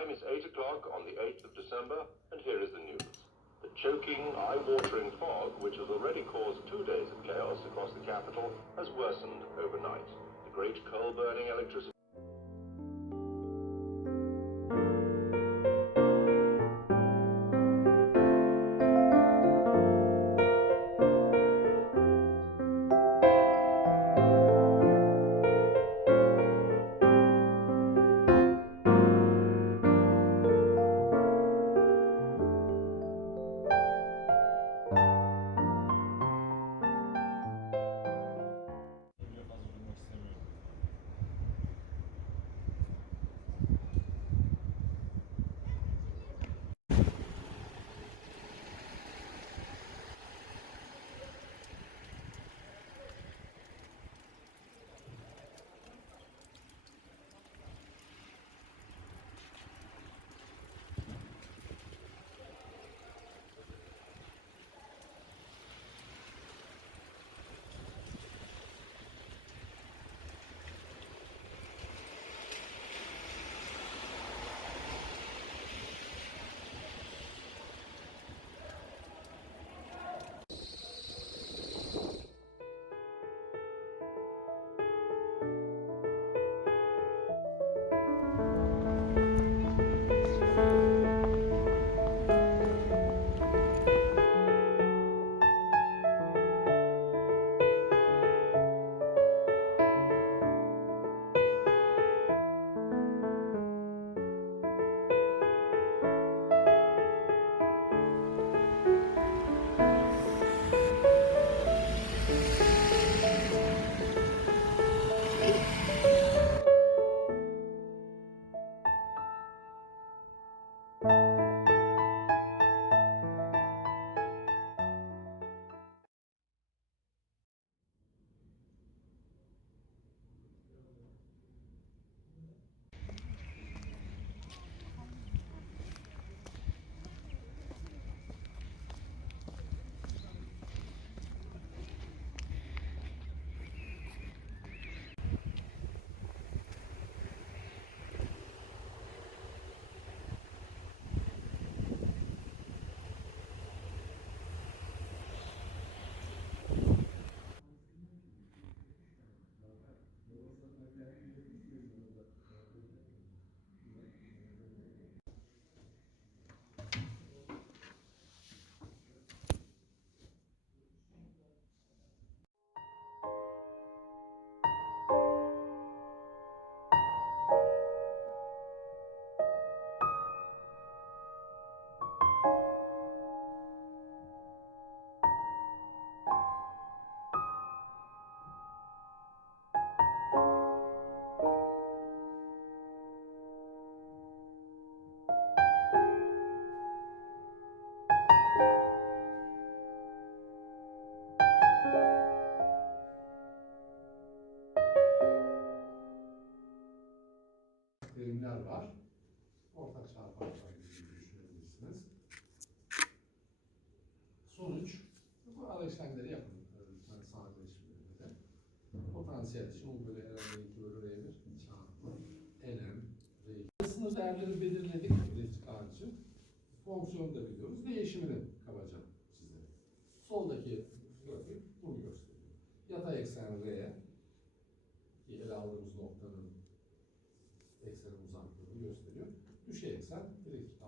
time is 8 o'clock on the 8th of December, and here is the news. The choking, eye-watering fog, which has already caused 2 days of chaos across the capital, has worsened overnight. The great coal-burning electricity fazla durmak istemiyorum. Terimler var. Ortak çarpanlar gibi düşünebilirsiniz. Sonuç, bu araçları yapın. Lütfen sadeleşmeleri. Potansiyel için U bölü Rn 2 bölü R1 çarpı Ln R2. Sınır değerleri belirledik risk karşı. Fonksiyonu da biliyoruz. Değişimini kabaca çizelim. Soldaki grafik bunu gösteriyor. Yatay eksen R, ki ele aldığımız noktanın eksenin uzaklığını gösteriyor. Düşey eksen direkt